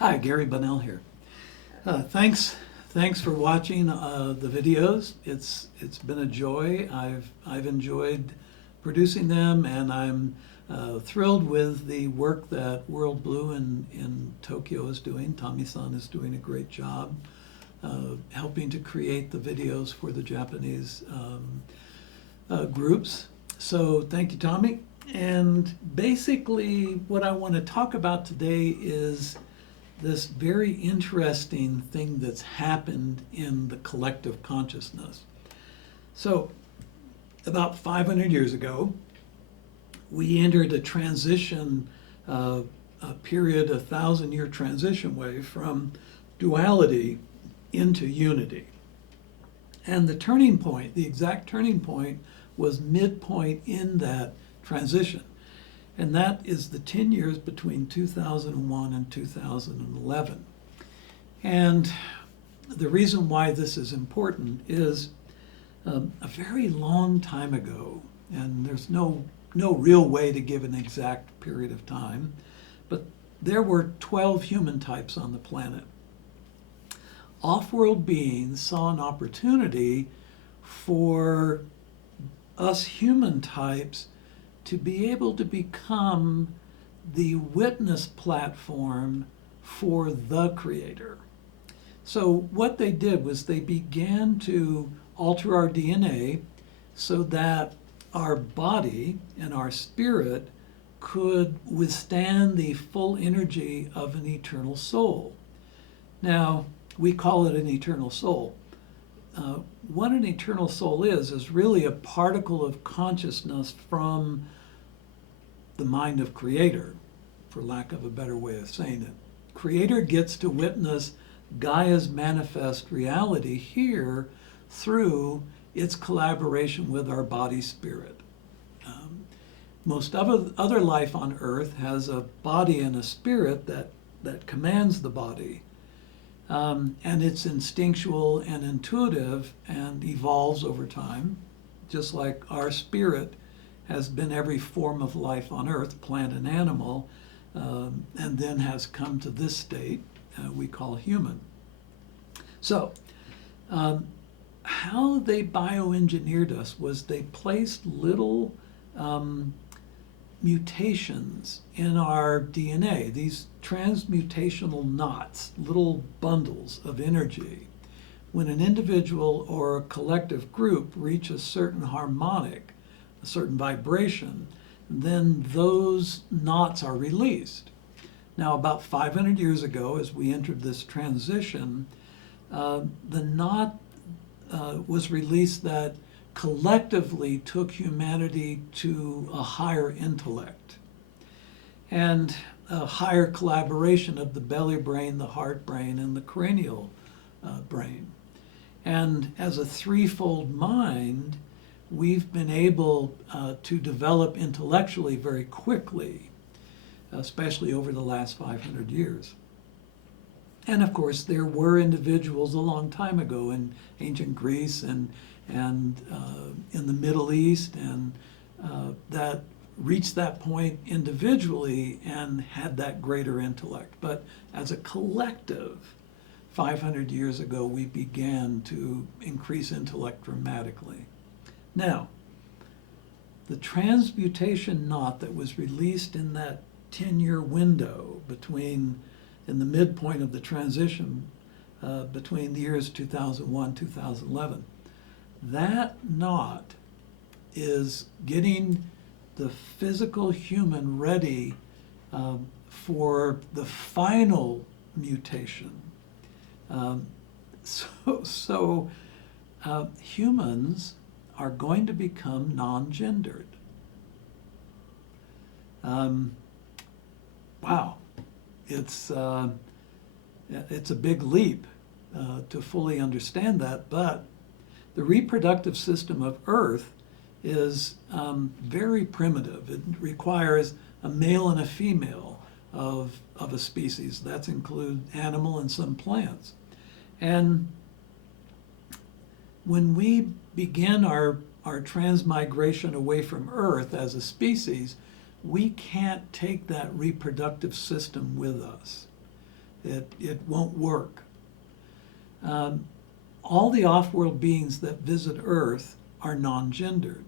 Hi, Gary Bunnell here. Thanks for watching the videos. It's been a joy. I've enjoyed producing them, and I'm thrilled with the work that World Blue in Tokyo is doing. Tommy-san is doing a great job helping to create the videos for the Japanese groups. So thank you, Tommy. And basically, what I want to talk about today is this very interesting thing that's happened in the collective consciousness. So, about 500 years ago, we entered a transition, a period, 1,000-year transition wave from duality into unity. And the turning point, the exact turning point, was midpoint in that transition. And that is the 10 years between 2001 and 2011. And the reason why this is important is a very long time ago, and there's no real way to give an exact period of time, but there were 12 human types on the planet. Off-world beings saw an opportunity for us human types to be able to become the witness platform for the Creator. So what they did was they began to alter our DNA so that our body and our spirit could withstand the full energy of an eternal soul. Now, we call it an eternal soul. What an eternal soul is really a particle of consciousness from the mind of Creator, for lack of a better way of saying it. Creator gets to witness Gaia's manifest reality here through its collaboration with our body spirit. Most other life on Earth has a body and a spirit that commands the body. And it's instinctual and intuitive and evolves over time, just like our spirit has been every form of life on Earth, plant and animal, and then has come to this state we call human. So, how they bioengineered us was they placed little mutations in our DNA, these transmutational knots, little bundles of energy. When an individual or a collective group reach a certain harmonic, a certain vibration, then those knots are released. Now, about 500 years ago, as we entered this transition, the knot was released that collectively took humanity to a higher intellect and a higher collaboration of the belly brain, the heart brain, and the cranial brain. And as a threefold mind, we've been able to develop intellectually very quickly, especially over the last 500 years. And of course, there were individuals a long time ago in ancient Greece and in the Middle East, and that reached that point individually and had that greater intellect. But as a collective, 500 years ago, we began to increase intellect dramatically. Now, the transmutation knot that was released in that 10-year window in the midpoint of the transition between the years 2001, 2011, that knot is getting the physical human ready for the final mutation. So humans are going to become non-gendered. Wow, it's a big leap to fully understand that, but the reproductive system of Earth is very primitive. It requires a male and a female of a species. That includes animal and some plants. And when we begin our transmigration away from Earth as a species, we can't take that reproductive system with us. It won't work. All the off-world beings that visit Earth are non-gendered,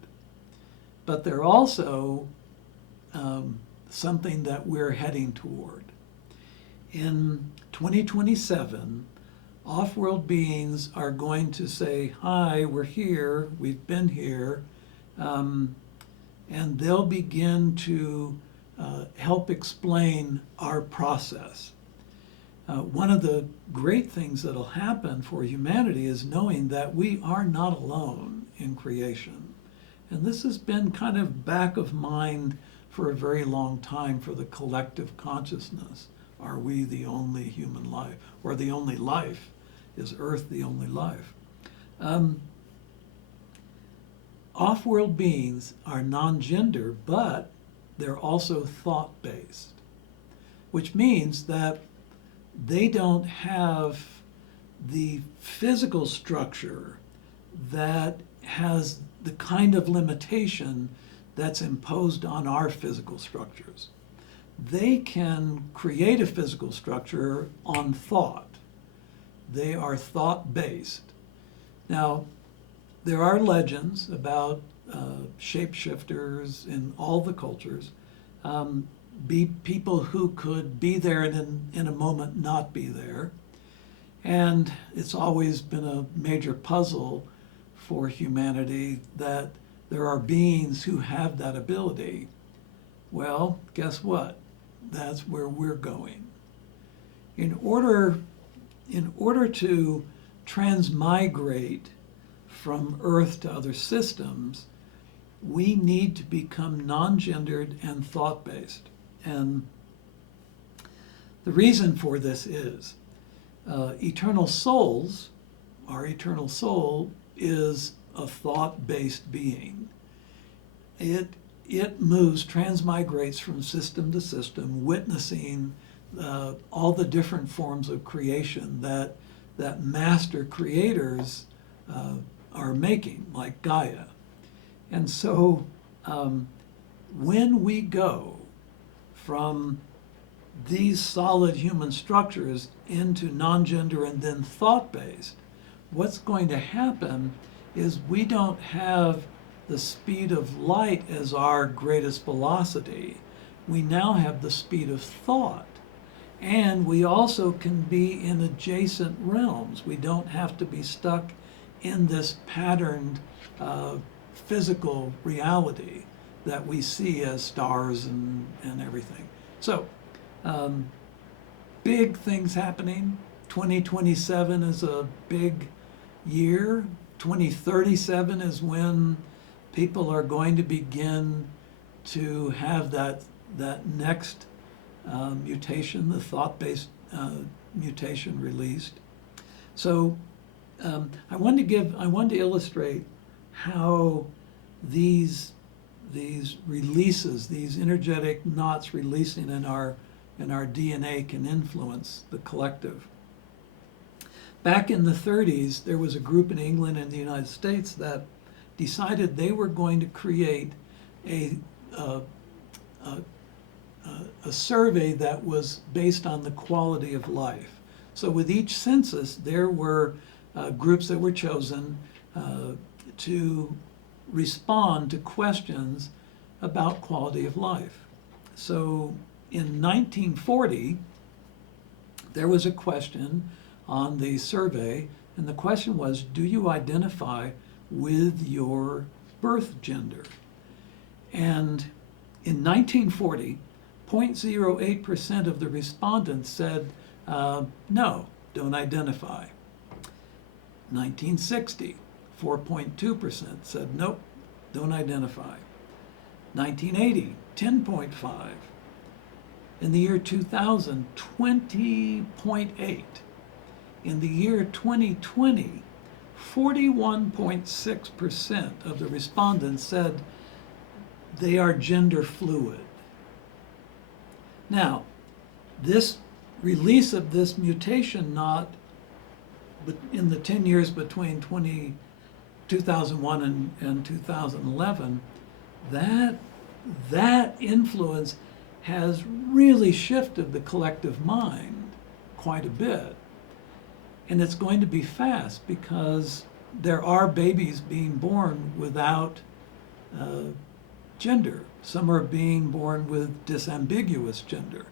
but they're also something that we're heading toward. In 2027, off-world beings are going to say, hi, we're here, we've been here, and they'll begin to help explain our process. One of the great things that'll happen for humanity is knowing that we are not alone in creation. And this has been kind of back of mind for a very long time for the collective consciousness. Are we the only human life, or the only life? Is Earth the only life? Off-world beings are non-gender, but they're also thought-based, which means that they don't have the physical structure that has the kind of limitation that's imposed on our physical structures. They can create a physical structure on thought. They are thought-based. Now, there are legends about shapeshifters in all the cultures, be people who could be there and in a moment not be there. And it's always been a major puzzle for humanity that there are beings who have that ability. Well, guess what? That's where we're going. In order to transmigrate from Earth to other systems, we need to become non-gendered and thought-based. And the reason for this is eternal souls, our eternal soul is a thought-based being. It moves, transmigrates from system to system, witnessing all the different forms of creation that master creators are making, like Gaia. And so when we go from these solid human structures into non-gender and then thought-based, what's going to happen is we don't have the speed of light as our greatest velocity. We now have the speed of thought. And we also can be in adjacent realms. We don't have to be stuck in this patterned physical reality that we see as stars and everything. So, big things happening. 2027 is a big year. 2037 is when people are going to begin to have that next mutation, the thought-based mutation released. So I wanted to illustrate how these releases, these energetic knots releasing in our DNA can influence the collective. Back in the 30s, there was a group in England and the United States that decided they were going to create a survey that was based on the quality of life. So with each census, there were groups that were chosen to respond to questions about quality of life. So in 1940, there was a question on the survey, and the question was, do you identify with your birth gender? And in 1940, 0.08% of the respondents said, no, don't identify. 1960, 4.2% said, nope, don't identify. 1980, 10.5. In the year 2000, 20.8. In the year 2020, 41.6% of the respondents said they are gender fluid. Now, this release of this mutation knot in the 10 years between 2001 and 2011, that influence has really shifted the collective mind quite a bit. And it's going to be fast because there are babies being born without gender. Some are being born with disambiguous gender.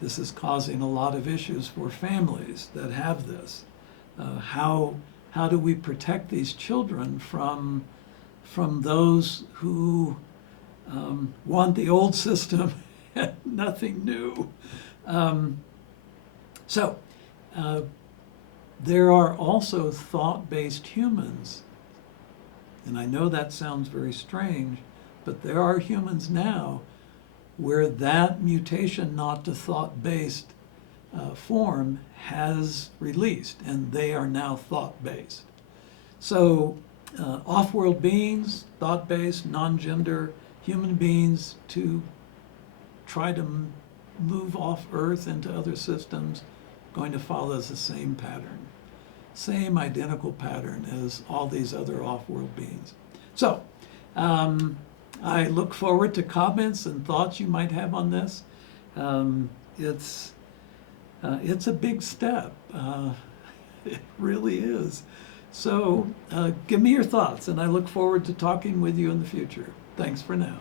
This is causing a lot of issues for families that have this. How do we protect these children from those who want the old system and nothing new? There are also thought-based humans, and I know that sounds very strange, but there are humans now where that mutation not to thought-based form has released, and they are now thought-based. So off-world beings, thought-based, non-gender human beings to try to move off Earth into other systems, going to follow the same pattern, same identical pattern as all these other off-world beings. So I look forward to comments and thoughts you might have on this. It's a big step. It really is. So give me your thoughts, and I look forward to talking with you in the future. Thanks for now.